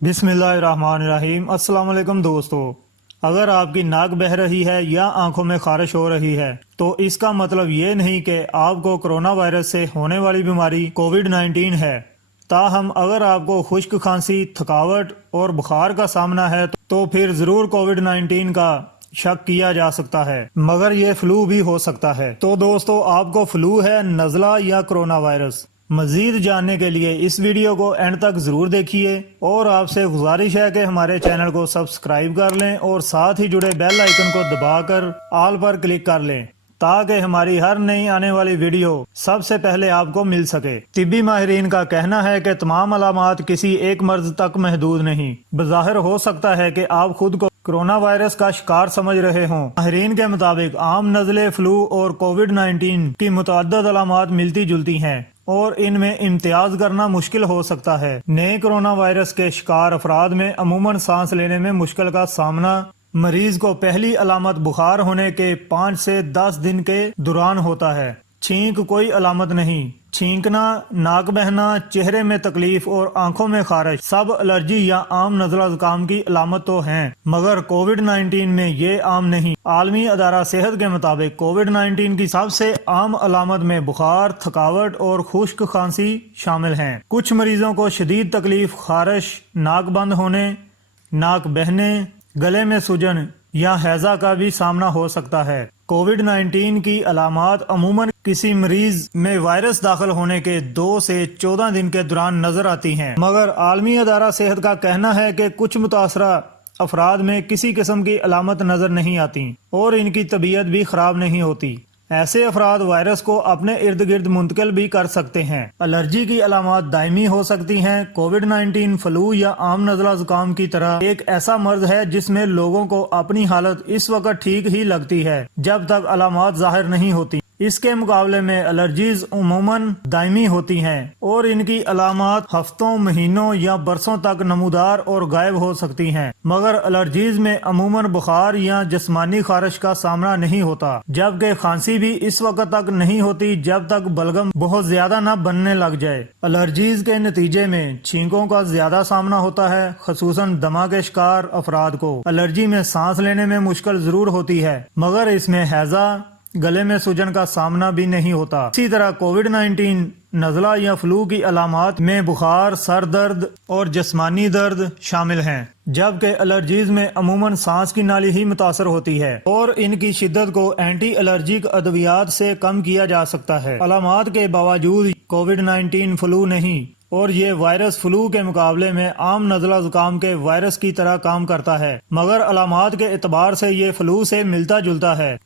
बिस्मिल्लाहिर्रहमानिर्रहीम। अस्सलाम वालेकुम दोस्तों, अगर आपकी नाक बह रही है या आंखों में खारिश हो रही है तो इसका मतलब ये नहीं कि आपको कोरोना वायरस से होने वाली बीमारी कोविड-19 है। ताहम अगर आपको खुश्क खांसी, थकावट और बुखार का सामना है तो फिर ज़रूर कोविड-19 का शक किया जा सकता है, मगर ये फ्लू भी हो सकता है। तो दोस्तों, आपको फ्लू है, नज़ला या कोरोना वायरस? मजीद जानने के लिए इस वीडियो को एंड तक ज़रूर देखिए और आपसे गुजारिश है कि हमारे चैनल को सब्सक्राइब कर लें और साथ ही जुड़े बेल आइकन को दबाकर ऑल पर क्लिक कर लें ताकि हमारी हर नई आने वाली वीडियो सबसे पहले आपको मिल सके। तिब्बी माहिरीन का कहना है कि तमाम अलामात किसी एक मर्ज तक महदूद नहीं। बज़ाहिर हो सकता है कि आप खुद को कोरोना वायरस का शिकार समझ रहे हों। माहिरीन के मुताबिक आम नज़ले, फ्लू और कोविड-19 की मुतअद्दिद अलामात मिलती जुलती हैं और इनमें इम्तियाज करना मुश्किल हो सकता है। नए कोरोना वायरस के शिकार अफराद में अमूमन सांस लेने में मुश्किल का सामना मरीज को पहली अलामत बुखार होने के 5 से 10 दिन के दौरान होता है। छींक कोई अलामत नहीं। छींकना, नाक बहना, चेहरे में तकलीफ और आंखों में खारिश सब एलर्जी या आम नज़ला ज़ुकाम की अलामत तो हैं, मगर कोविड-19 में ये आम नहीं। आलमी अदारा सेहत के मुताबिक कोविड-19 की सबसे आम अलामत में बुखार, थकावट और खुश्क खांसी शामिल हैं। कुछ मरीजों को शदीद तकलीफ, खारिश, नाक बंद होने, नाक बहने, गले में सूजन या हैजा का भी सामना हो सकता है। कोविड-19 की अलामात अमूमन किसी मरीज में वायरस दाखिल होने के 2 से 14 दिन के दौरान नजर आती हैं, मगर आलमी अदारा सेहत का कहना है कि कुछ मुतासरा अफराद में किसी किस्म की अलामत नजर नहीं आती और इनकी तबीयत भी खराब नहीं होती। ऐसे अफराद वायरस को अपने इर्द गिर्द मुंतकिल भी कर सकते हैं। एलर्जी की अलामात दायमी हो सकती हैं। कोविड-19 फ्लू या आम नज़ला ज़ुकाम की तरह एक ऐसा मर्ज है जिसमें लोगों को अपनी हालत इस वक्त ठीक ही लगती है जब तक अलामात जाहिर नहीं होती। इसके मुकाबले में एलर्जीज उमूमन दायमी होती हैं और इनकी अलामात हफ्तों, महीनों या बरसों तक नमूदार और गायब हो सकती हैं, मगर एलर्जीज में अमूमन बुखार या जिस्मानी खारिश का सामना नहीं होता, जबकि खांसी भी इस वक्त तक नहीं होती जब तक बलगम बहुत ज्यादा न बनने लग जाए। एलर्जीज के नतीजे में छींकों का ज्यादा सामना होता है, खसूसन दमा के शिकार अफराद को एलर्जी में सांस लेने में मुश्किल जरूर होती है, मगर इसमें हैजा, गले में सूजन का सामना भी नहीं होता। इसी तरह कोविड-19 नज़ला या फ्लू की अलामात में बुखार, सर दर्द और जिस्मानी दर्द शामिल हैं, जबकि एलर्जीज में अमूमन सांस की नाली ही मुतासर होती है और इनकी शिद्दत को एंटी एलर्जिक अद्वियात से कम किया जा सकता है। अलामात के बावजूद कोविड-19 फ्लू नहीं और ये वायरस फ्लू के मुकाबले में आम नज़ला ज़ुकाम के वायरस की तरह काम करता है, मगर अलामात के एतबार से ये फ्लू से मिलता जुलता है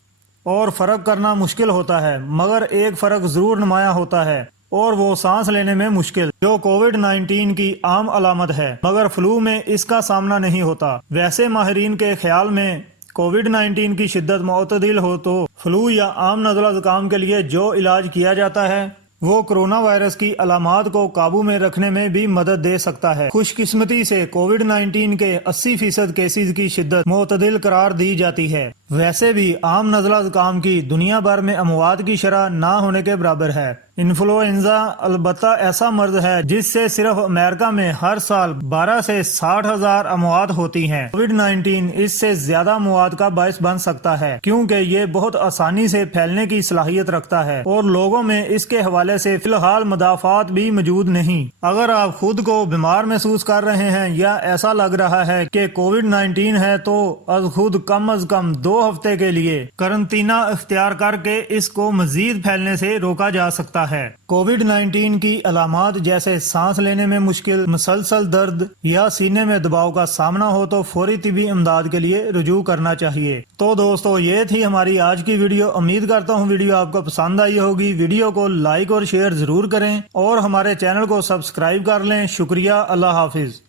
और फर्क करना मुश्किल होता है। मगर एक फर्क जरूर नुमाया होता है और वो सांस लेने में मुश्किल, जो कोविड-19 की आम अलामत है, मगर फ्लू में इसका सामना नहीं होता। वैसे माहिरीन के ख्याल में कोविड-19 की शिद्दत मुतदिल हो तो फ्लू या आम नज़ला ज़ुकाम के लिए जो इलाज किया जाता है वो कोरोना वायरस की अलामात को काबू में रखने में भी मदद दे सकता है। खुशकिस्मती से कोविड-19 के 80% केसेस की शिद्दत मुतदिल करार दी जाती है। वैसे भी आम नज़ला ज़ुकाम की दुनिया भर में अमवात की शरह ना होने के बराबर है। इन्फ्लुएंजा अलबत्ता ऐसा मर्ज है जिससे सिर्फ अमेरिका में हर साल 12 से 60 हजार अमवात होती हैं। कोविड-19 इससे ज्यादा अमवात का बायस बन सकता है क्योंकि ये बहुत आसानी से फैलने की सलाहियत रखता है और लोगों में इसके हवाले से फिलहाल मुदाफ़ात भी मौजूद नहीं। अगर आप खुद को बीमार महसूस कर रहे हैं या ऐसा लग रहा है कि कोविड-19 है तो अज खुद कम अज कम 2 हफ्ते के लिए करंतना इख्तियार करके इसको मजीद फैलने से रोका जा सकता है। कोविड-19 की अलामात जैसे सांस लेने में मुश्किल, मुसलसल दर्द या सीने में दबाव का सामना हो तो फौरी तिबी इमदाद के लिए रुजू करना चाहिए। तो दोस्तों, ये थी हमारी आज की वीडियो। उम्मीद करता हूँ वीडियो आपको पसंद आई होगी। वीडियो को लाइक और शेयर जरूर करें और हमारे चैनल को सब्सक्राइब कर लें। शुक्रिया। अल्लाह हाफिज।